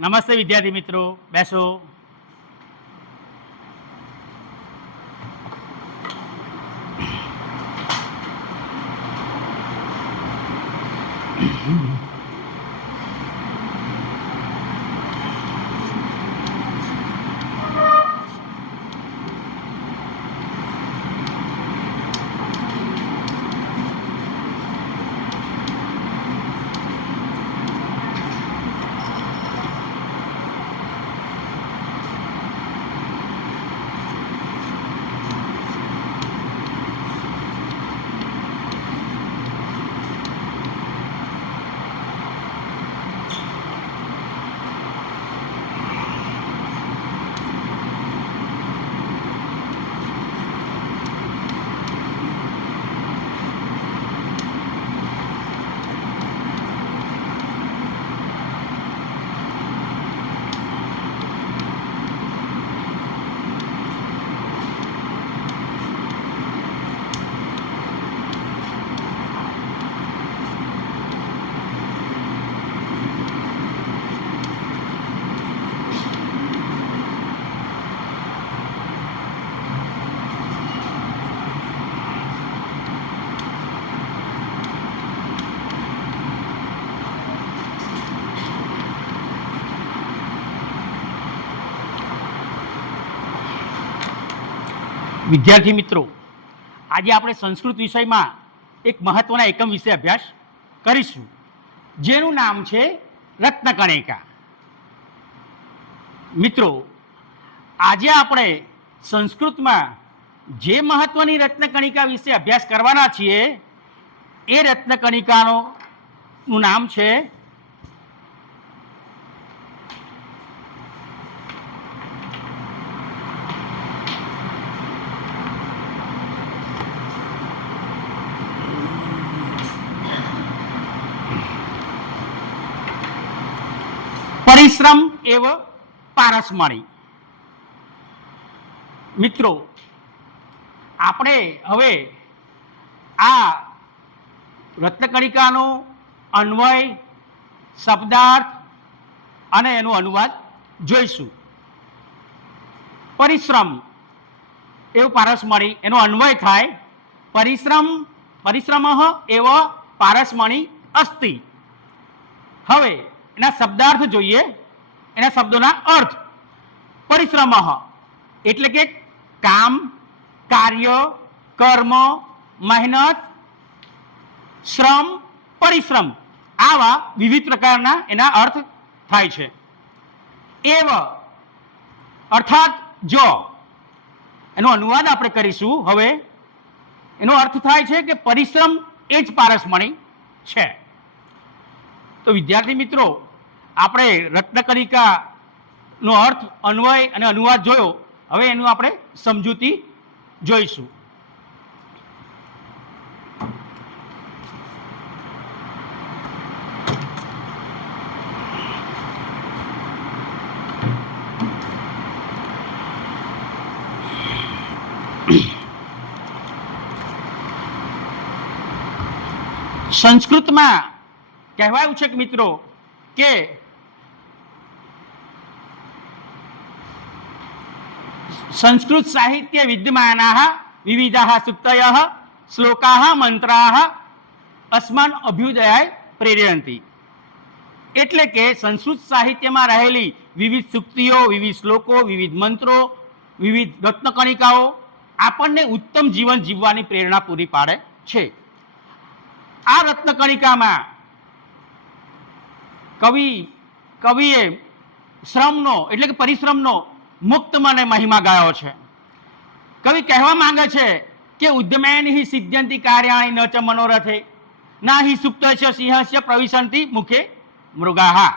નમસ્તે વિદ્યાર્થી મિત્રો બેસો. વિદ્યાર્થી મિત્રો, આજે આપણે સંસ્કૃત વિષયમાં એક મહત્વના એકમ વિશે અભ્યાસ કરીશું, જેનું નામ છે રત્નકણિકા. મિત્રો, આજે આપણે સંસ્કૃતમાં જે મહત્વની રત્નકણિકા વિશે અભ્યાસ કરવાના છીએ, એ રત્નકણિકાનો નું નામ છે પરિશ્રમ એવ પારસમણી મિત્રો, આપણે હવે આ રત્નકણિકાનો અન્વય, શબ્દાર્થ અને એનો અનુવાદ જોઈશું. પરિશ્રમ એવું પારસમણી એનો અન્વય થાય પરિશ્રમ પરિશ્રમ એવ પારસમણી અસ્તિ. હવે એના શબ્દાર્થ જોઈએ. એના શબ્દોના અર્થ. પરિશ્રમ. એટલે કે કામ, કાર્ય, કર્મ, મહેનત, શ્રમ, પરિશ્રમ. આવા વિવિધ પ્રકારના એના અર્થ થાય છે. એવ, અર્થાત જો. એનો અનુવાદ આપણે કરીશું હવે. એનો અર્થ થાય છે કે પરિશ્રમ એ જ પારસમણી છે. તો વિદ્યાર્થી મિત્રો આપણે રત્નકરિકાનો અર્થ અન્વય અને અનુવાદ જોયો. હવે એનું આપણે સમજૂતી જોઈશું. સંસ્કૃતમાં કહેવાયું છે કે મિત્રો કે સંસ્કૃત સાહિત્ય વિદ્યમાના વિવિધા સૂક્તય શ્લોકા મંત્રા અસ્માન અભ્યુદયાય પ્રેરયંતી એટલે કે સંસ્કૃત સાહિત્યમાં રહેલી વિવિધ સૂક્તિઓ વિવિધ શ્લોકો વિવિધ મંત્રો વિવિધ રત્નકણિકાઓ આપણને ઉત્તમ જીવન જીવવાની પ્રેરણા પૂરી પાડે છે આ રત્નકણિકામાં કવિ કવિએ શ્રમનો એટલે કે પરિશ્રમનો મુક્ત મને મહિમા ગાયો છે. કવિ કહેવા માંગે છે કે ઉદ્યમેન હિ સિદ્ધ્યંતિ કાર્યાણી ન ચ મનોરથે, ના હિ સુપ્ત સિંહસ્ય પ્રવિશંતિ મુખે મૃગાહા.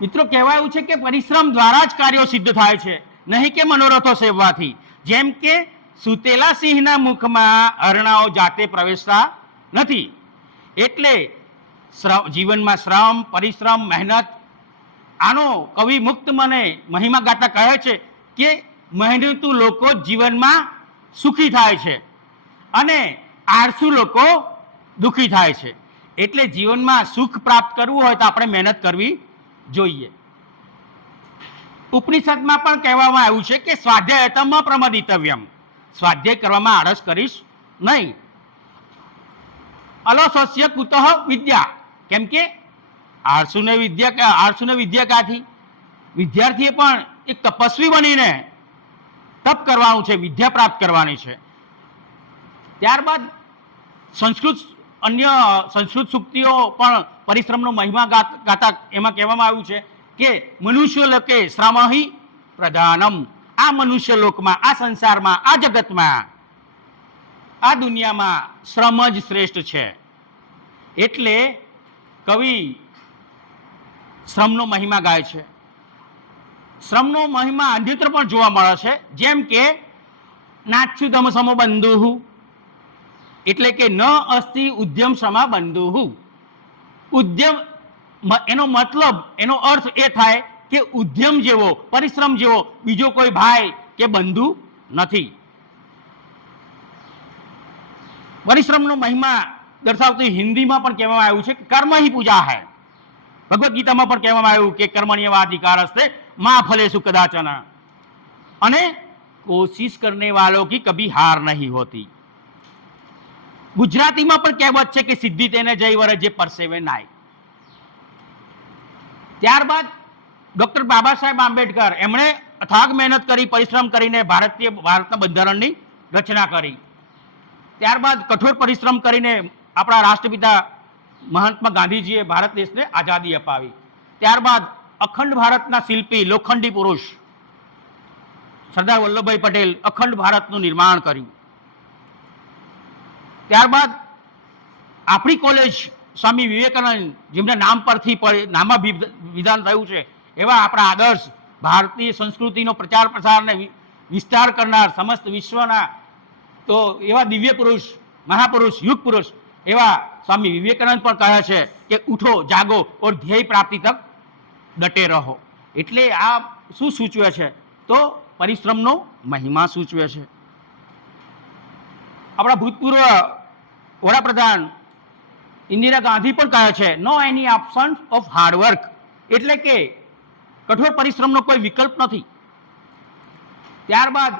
મિત્રો, કહેવાયું છે કે પરિશ્રમ દ્વારા જ કાર્યો સિદ્ધ થાય છે, નહીં કે મનોરથો સેવવાથી. જેમ કે, સુતેલા સિંહના મુખમાં અરણાઓ જાતે પ્રવેશતા નથી. એટલે જીવનમાં શ્રમ, પરિશ્રમ, મહેનત આનો કવિ મુક્ત મને મહિમા ગાતા કહે છે કે મહેનતુ લોકો જીવનમાં સુખી થાય છે અને આળસુ લોકો દુઃખી થાય છે. એટલે જીવનમાં સુખ પ્રાપ્ત કરવું હોય તો આપણે મહેનત કરવી જોઈએ. ઉપનિષદમાં પણ કહેવામાં આવ્યું છે કે સ્વાધ્યાયતમ પ્રમદિતવ્યમ સ્વાધ્યાય કરવામાં આળસ કરીશ નહીં. અલોસસ્ય કુતઃ વિદ્યા. કેમ કે આળસુને વિદ્યા આળસુને વિદ્યા કાથી વિદ્યાર્થીએ પણ એક તપસ્વી બનીને તપ કરવાનું છે, વિદ્યા પ્રાપ્ત કરવાની છે. ત્યારબાદ સંસ્કૃત અન્ય સંસ્કૃત સુક્તિઓ પણ પરિશ્રમનો મહિમા ગાત- એમાં કહેવામાં આવ્યું છે કે મનુષ્ય લોકે શ્રમહિ પ્રધાનમ. આ મનુષ્ય લોકમાં આ સંસારમાં, આ જગતમાં, આ દુનિયામાં શ્રમ જ શ્રેષ્ઠ છે. એટલે કવિ શ્રમનો મહિમા ગાય છે. શ્રમનો મહિમા અન્યત્ર પણ જોવા મળે છે. જેમ કે નાચ્યુતમ સમો બંધુ એટલે કે ન અસ્થિ ઉદ્યમ સમા બંધુ ઉદ્યમ એનો મતલબ, એનો અર્થ એ થાય કે ઉદ્યમ જેવો, પરિશ્રમ જેવો, બીજો કોઈ ભાઈ કે બંધુ નથી. પરિશ્રમનો મહિમા દર્શાવતી હિન્દીમાં પણ કહેવામાં આવ્યું છે કે કર્મ હિ પૂજા है ભગવદ્ ગીતામાં પણ કહેવામાં આવ્યું કે કર્મણ્યવા અધિકાર હસ્તે માં ફલેશુ કદાચન. અને કોશિશ કરને વાલો કી કભી હાર નહીં હોતી. ગુજરાતીમાં પણ કહેવત છે કે સિદ્ધિ તેને જય વરે જે પરસેવે નાય. ત્યારબાદ ડોક્ટર બાબા સાહેબ આંબેડકર એમણે અથાગ મહેનત કરી, પરિશ્રમ કરીને ભારતીય ભારતના બંધારણની રચના કરી. ત્યારબાદ કઠોર પરિશ્રમ કરીને આપણા રાષ્ટ્રપિતા મહાત્મા ગાંધીજીએ ભારત દેશને આઝાદી અપાવી. ત્યારબાદ અખંડ ભારતના શિલ્પી લોખંડી પુરુષ સરદાર વલ્લભભાઈ પટેલ અખંડ ભારતનું નિર્માણ કર્યું. ત્યારબાદ આપણી કોલેજ સ્વામી વિવેકાનંદ, જેમના નામ પરથી નામા વિધાન થયું છે, એવા આપણા આદર્શ ભારતીય સંસ્કૃતિનો પ્રચાર પ્રસાર અને વિસ્તાર કરનાર સમસ્ત વિશ્વના તો એવા દિવ્ય પુરુષ, મહાપુરુષ યુગ પુરુષ એવા સ્વામી વિવેકાનંદ પણ કહે છે કે ઉઠો, જાગો ઓર ધ્યેય પ્રાપ્તિ તક ડટે રહો. એટલે આ શું સૂચવે છે? તો પરિશ્રમનો મહિમા સૂચવે છે. આપણા ભૂતપૂર્વ વડાપ્રધાન ઇન્દિરા ગાંધી પણ કહે છે no any option of hard work એટલે કે કઠોર પરિશ્રમનો કોઈ વિકલ્પ નથી. ત્યારબાદ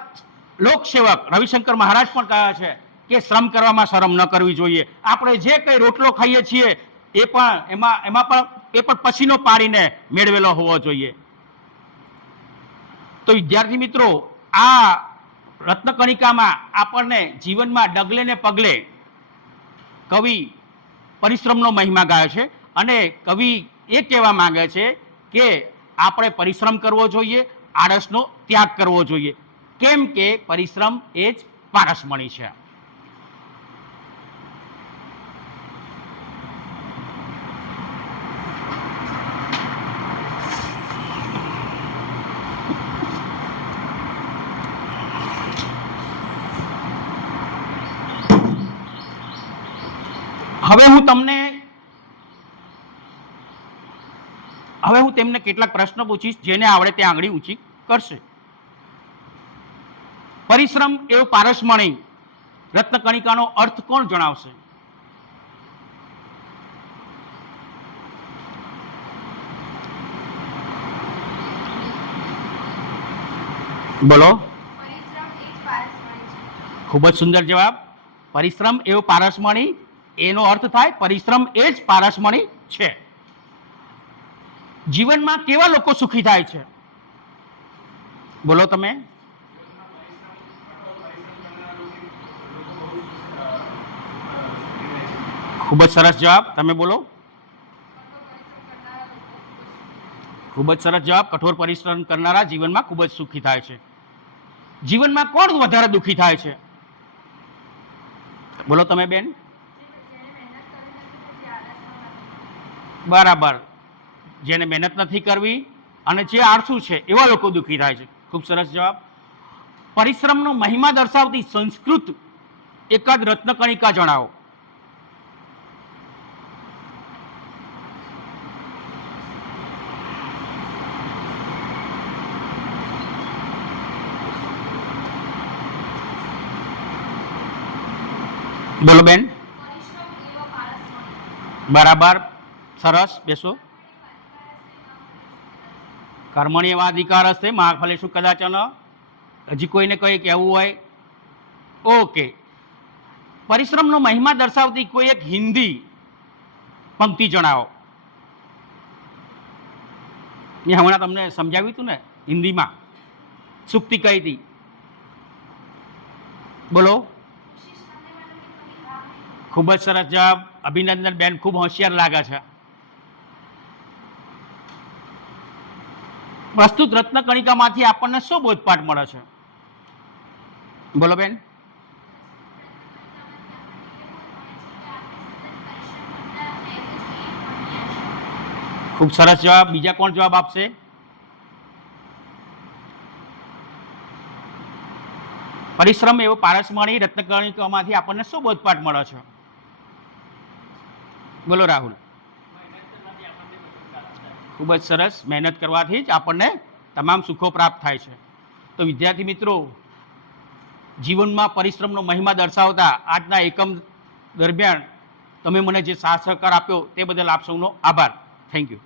લોકસેવક રવિશંકર મહારાજ પણ કહે છે કે શ્રમ કરવામાં શરમ ન કરવી જોઈએ. આપણે જે કંઈ રોટલો ખાઈએ છીએ, એ પણ એમાં એમાં પણ, એ પણ પસીનો પાડીને મેળવેલો હોવો જોઈએ. તો વિદ્યાર્થી મિત્રો, આ રત્નકણિકામાં આપણને જીવનમાં ડગલે ને પગલે કવિ પરિશ્રમનો મહિમા ગાય છે અને કવિ એ કહેવા માંગે છે કે આપણે પરિશ્રમ કરવો જોઈએ, આળસનો ત્યાગ કરવો જોઈએ. કેમ કે પરિશ્રમ એ જ પારસમણી છે. હવે હું તમને હવે હું તેમને કેટલાક પ્રશ્નો પૂછીશ જેને આવડે તે આંગળી ઊંચી કરશે. પરિશ્રમ એવો પારસમણી. રત્નકણિકાનો અર્થ કોણ જણાવશે? બોલો. ખૂબ જ સુંદર જવાબ. પરિશ્રમ એવો પારસમણી એનો અર્થ થાય પરિશ્રમ એ જ પારસમણી છે. જીવનમાં કેવા લોકો સુખી થાય છે? બોલો તમે. ખૂબ જ સરસ જવાબ. તમે બોલો. ખૂબ જ સરસ જવાબ. કઠોર પરિશ્રમ કરનારા જીવનમાં ખૂબ જ સુખી થાય છે. જીવનમાં કોણ વધારે દુઃખી થાય છે? બોલો તમે બેન. બરાબર. જેને મહેનત નથી કરવી અને જે આળસુ છે એવા લોકો દુઃખી થાય છે. ખૂબ સરસ જવાબ. પરિશ્રમનો મહિમા દર્શાવતી સંસ્કૃત એકાદ રત્નકણિકા જણાવો. બોલો બેન. બરાબર. સરસ, બેસો. કર્મણી એવા અધિકાર હશે, મહાફલેશું કદાચન હજી કોઈને કંઈ કહેવું હોય? ઓકે. પરિશ્રમનો મહિમા દર્શાવતી કોઈ એક હિન્દી પંક્તિ જણાવો. મેં હમણાં તમને સમજાવ્યું હતું ને, હિન્દીમાં. સુક્તિ કહી હતી બોલો. ખૂબ જ સરસ જવાબ. અભિનંદન બેન, ખૂબ હોશિયાર લાગે છે. પ્રસ્તુત રત્નકણિકામાંથી આપણને શું બોધપાઠ મળે છે? બોલો બેન. ખૂબ સરસ જવાબ. બીજા કોણ જવાબ આપશે? પરિશ્રમ એવો પારસમણી રત્નકણિકામાંથી આપણને શું બોધપાઠ મળે છે? બોલો રાહુલ. ખૂબ જ સરસ મહેનત કરવાથી જ આપણને તમામ સુખો પ્રાપ્ત થાય છે. તો વિદ્યાર્થી મિત્રો, જીવનમાં પરિશ્રમનો મહિમા દર્શાવતા આજના એકમ દરમિયાન તમે મને જે સાથ સહકાર આપ્યો તે બદલ આપ સૌનો આભાર. Thank you